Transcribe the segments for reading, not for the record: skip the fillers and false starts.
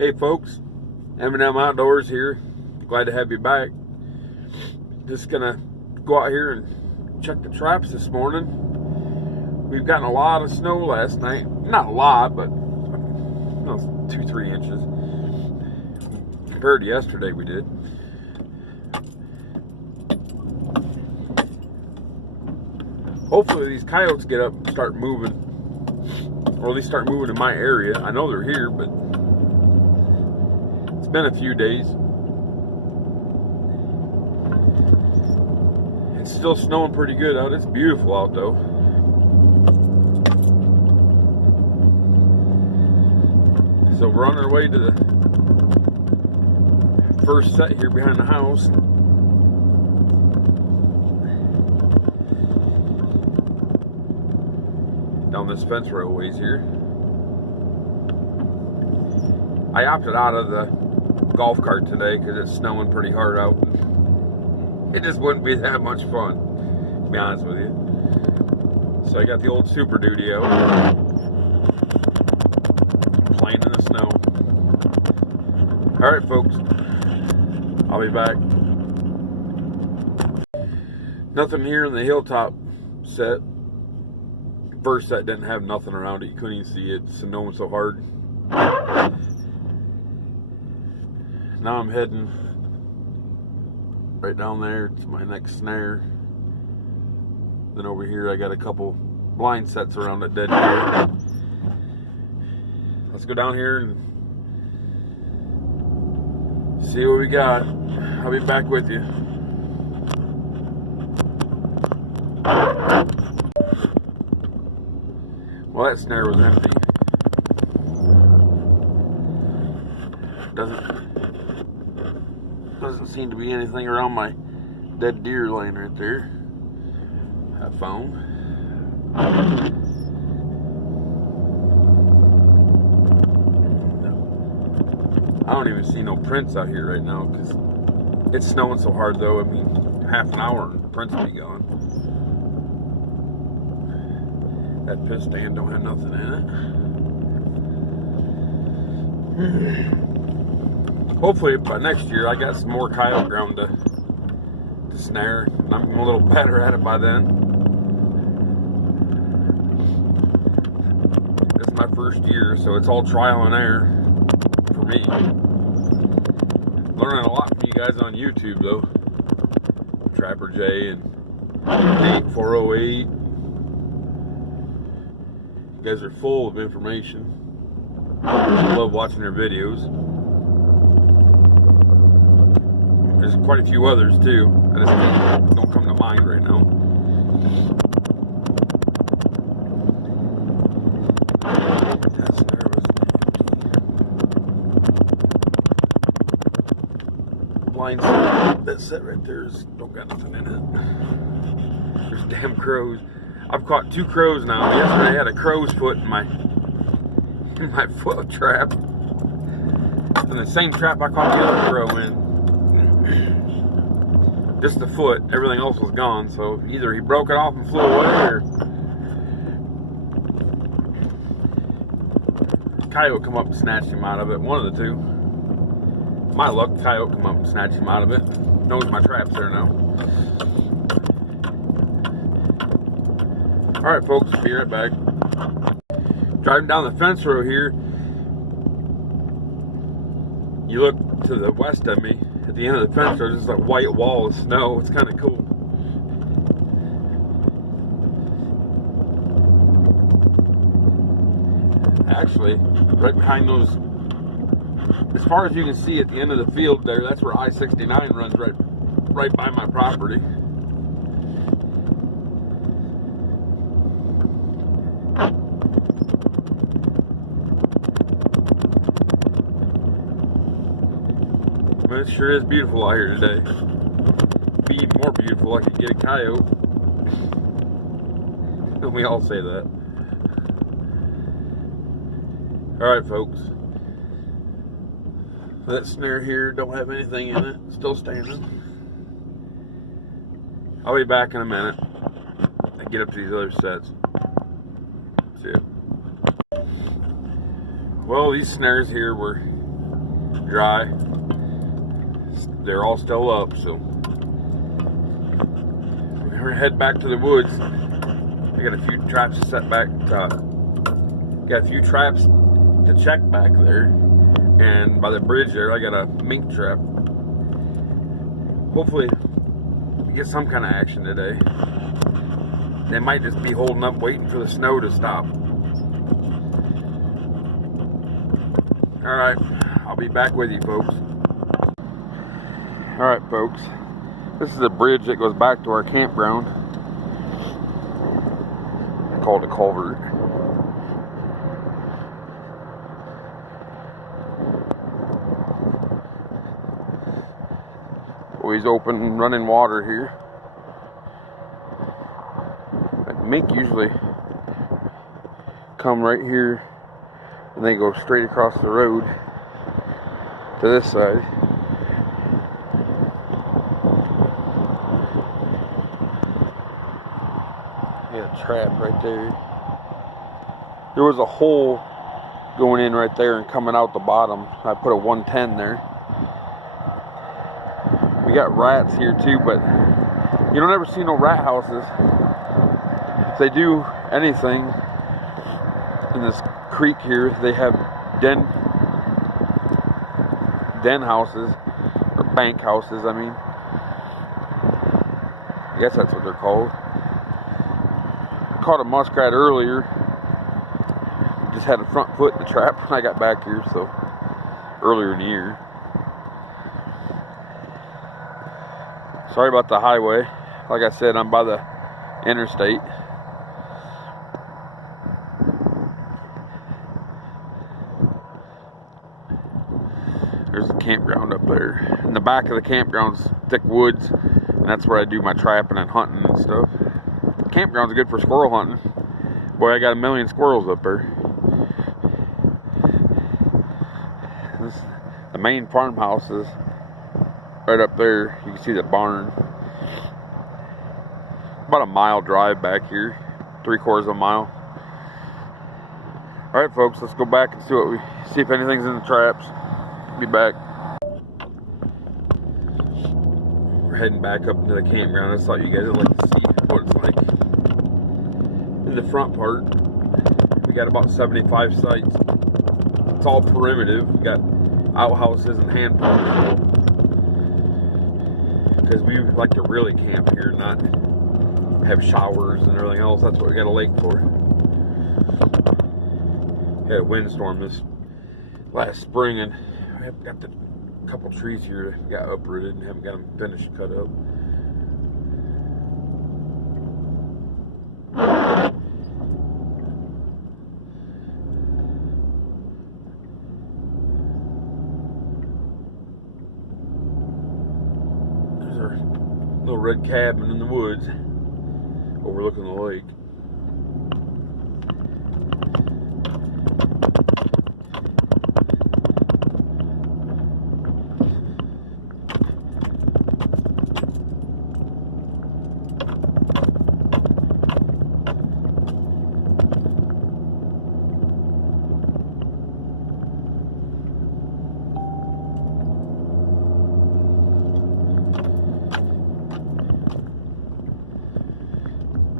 Hey folks, M&M Outdoors here. Glad to have you back. Just gonna go out here and check the traps this morning. We've gotten a lot of snow last night. Not a lot, but 2-3 inches. Compared to yesterday we did. Hopefully these coyotes get up and start moving. Or at least start moving in my area. I know they're here, but it's been a few days. It's still snowing pretty good out. It's beautiful out though. So we're on our way to the first set here behind the house. Down this fence row ways here. I opted out of the golf cart today because it's snowing pretty hard out. It just wouldn't be that much fun, to be honest with you. So I got the old Super Duty out, playing in the snow. Alright folks, I'll be back. Nothing here in the hilltop set. First set didn't have nothing around it. You couldn't even see it. It's snowing so hard. Now I'm heading right down there to my next snare. Then over here I got a couple blind sets around that dead deer. Let's go down here and see what we got. I'll be back with you. Well, that snare was empty. Doesn't seem to be anything around my dead deer laying right there. I found. I don't even see no prints out here right now because it's snowing so hard though. I mean, half an hour and the prints will be gone. That piss stand don't have nothing in it. Hopefully by next year I got some more coyote ground to snare and I'm a little better at it by then. This is my first year, so it's all trial and error for me. Learning a lot from you guys on YouTube though. Trapper J and Nate 408. You guys are full of information. I love watching their videos. There's quite a few others too. I just don't come to mind right now. Blind set, that set right there's don't got nothing in it. There's damn crows. I've caught 2 crows now. Yesterday I had a crow's foot in my foot trap. And the same trap I caught the other crow in. Just the foot, everything else was gone. So either he broke it off and flew away or coyote come up and snatched him out of it. One of the two. My luck, coyote come up and snatched him out of it. Knows my trap's there now. Alright folks, be right back. Driving down the fence row here. You look to the west of me, at the end of the fence row, there's just a white wall of snow. It's kind of cool. Actually, right behind those, as far as you can see at the end of the field there, that's where I-69 runs right by my property. It sure is beautiful out here today. It'd be even more beautiful I could get a coyote. And we all say that. Alright folks. That snare here don't have anything in it. Still standing. I'll be back in a minute and get up to these other sets. See it. Well, these snares here were dry. They're all still up, so we're gonna head back to the woods. I got a few traps to set back. Got a few traps to check back there, and by the bridge there, I got a mink trap. Hopefully, we get some kind of action today. They might just be holding up, waiting for the snow to stop. All right, I'll be back with you, folks. All right, folks. This is a bridge that goes back to our campground. I call it a culvert. Always open running water here. Like mink usually come right here and they go straight across the road to this side. Trap right there. There was a hole going in right there and coming out the bottom. I put a 110 there. We got rats here too, but you don't ever see no rat houses. If they do anything in this creek here, they have den houses, or bank houses, I mean. I guess that's what they're called. Caught a muskrat earlier. Just had a front foot in the trap when I got back here, so earlier in the year. Sorry about the highway. Like I said, I'm by the interstate. There's a campground up there. In the back of the campground's thick woods, and that's where I do my trapping and hunting and stuff. Campgrounds are good for squirrel hunting. Boy, I got a million squirrels up there. The main farmhouse is right up there. You can see the barn. About a mile drive back here, 3/4 of a mile. All right, folks, let's go back and see if anything's in the traps. Be back. We're heading back up into the campground. I thought you guys would like to see what it's like. In the front part, we got about 75 sites. It's all primitive. We got outhouses and hand pumps. Because we like to really camp here, not have showers and everything else. That's what we got a lake for. We had a windstorm this last spring, and I have got a couple trees here that got uprooted and haven't got them finished cut up. Little red cabin in the woods overlooking the lake.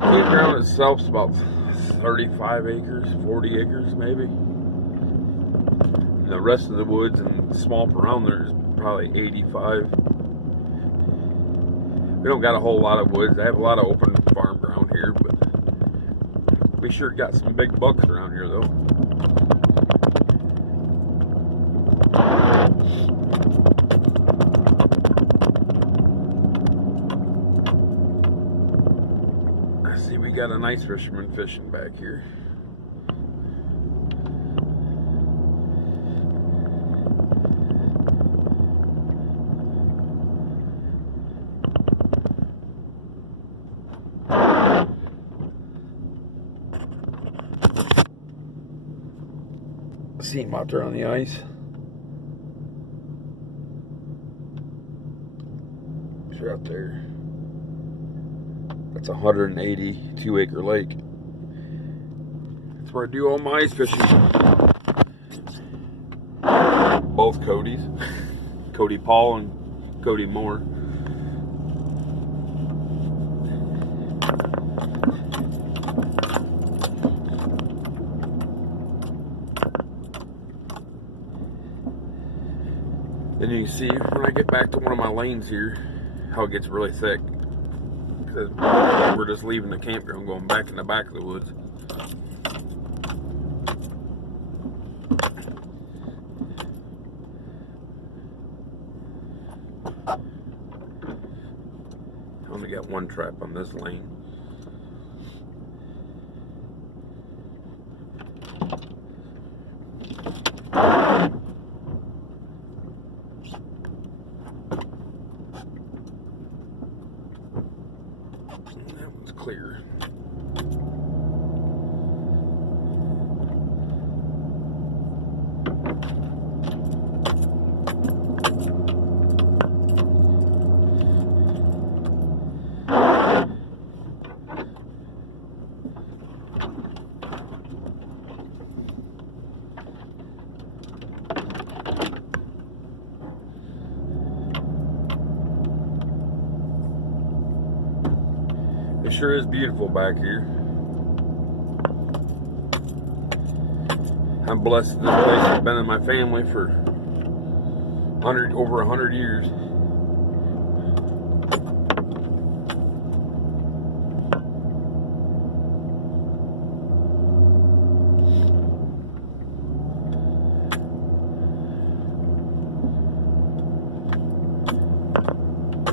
Campground itself is about 35 acres, 40 acres maybe. And the rest of the woods and the swamp around there is probably 85. We don't got a whole lot of woods. I have a lot of open farm ground here, but we sure got some big bucks around here though. See, we got an ice fisherman fishing back here. See him out there on the ice. He's right out there. That's a 182-acre lake. That's where I do all my ice fishing. both Codys, Cody Paul and Cody Moore. Then you can see when I get back to one of my lanes here how it gets really thick, because we're just leaving the campground going back in the back of the woods. I only got one trap on this lane. That one's clear. It sure is beautiful back here. I'm blessed that this place has been in my family for over 100 years.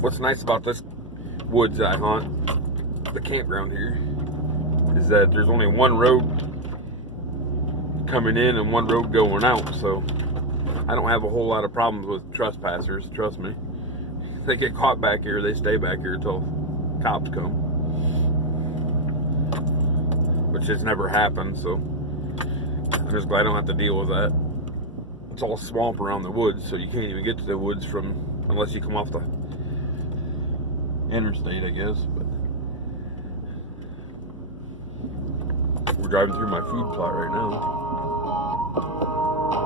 What's nice about this woods that I hunt, the campground here, is that there's only one road coming in and one road going out, so I don't have a whole lot of problems with trespassers. Trust me, if they get caught back here, they stay back here until cops come, which has never happened, so I'm just glad I don't have to deal with that. It's all swamp around the woods, so you can't even get to the woods unless you come off the interstate, I guess. But we're driving through my food plot right now.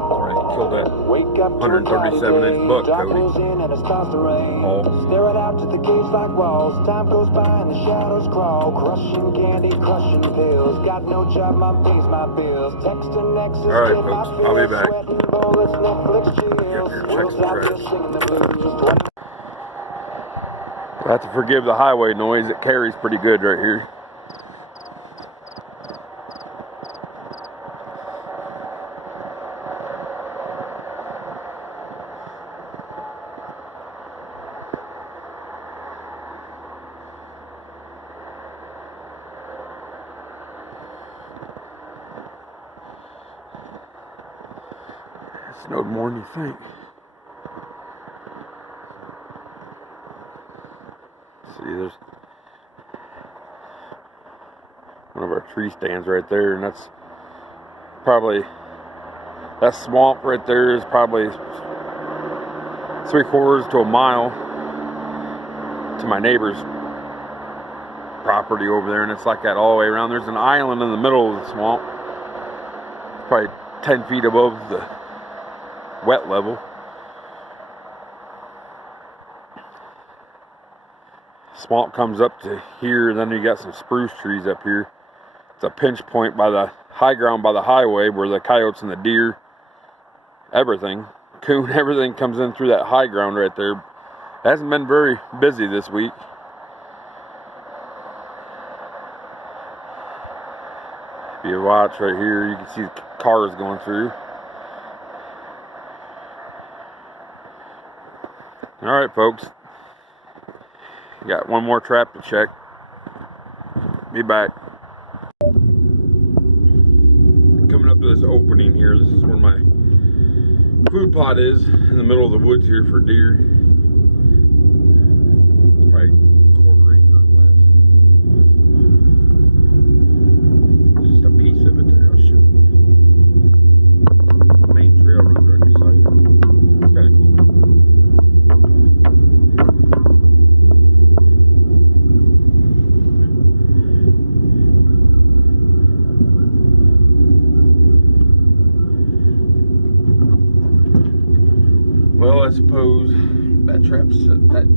Alright, killed that 137-inch buck, Cody. Oh. Staring out to the caves like walls. Time goes by and the shadows crawl. Crushing candy, crushing pills. Got no job, mom pays my bills. Texting exes, alright, folks, I'll be back. Sweating bullets, Netflix chills. World's out there singing the blues. I have to forgive the highway noise. It carries pretty good right here. It snowed more than you think. See, there's one of our tree stands right there, and that's probably, that swamp right there is probably 3/4 to a mile to my neighbor's property over there, and it's like that all the way around. There's an island in the middle of the swamp, probably 10 feet above the wet level. Swamp comes up to here, and then you got some spruce trees up here. It's a pinch point by the high ground by the highway where the coyotes and the deer, everything, coon, everything comes in through that high ground right there. It hasn't been very busy this week. If you watch right here, you can see cars going through. Alright, folks. Got one more trap to check. Be back. Coming up to this opening here. This is where my food plot is, in the middle of the woods here for deer. It's probably 1/4 acre or less. It's just a piece of it there. I'll show you. The main trail runs right beside it. It's kind of cool. Well, I suppose that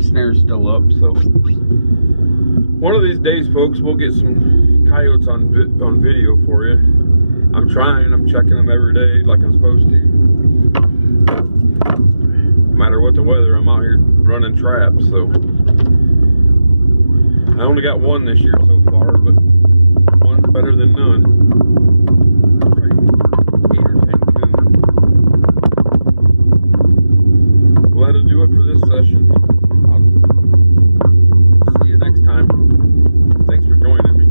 snare's still up, so one of these days, folks, we'll get some coyotes on video for you. I'm trying. I'm checking them every day like I'm supposed to. No matter what the weather, I'm out here running traps, so I only got one this year so far, but one's better than none. Probably 8 or 10 coon. Well, that'll do it for this session. I'll see you next time. Thanks for joining me.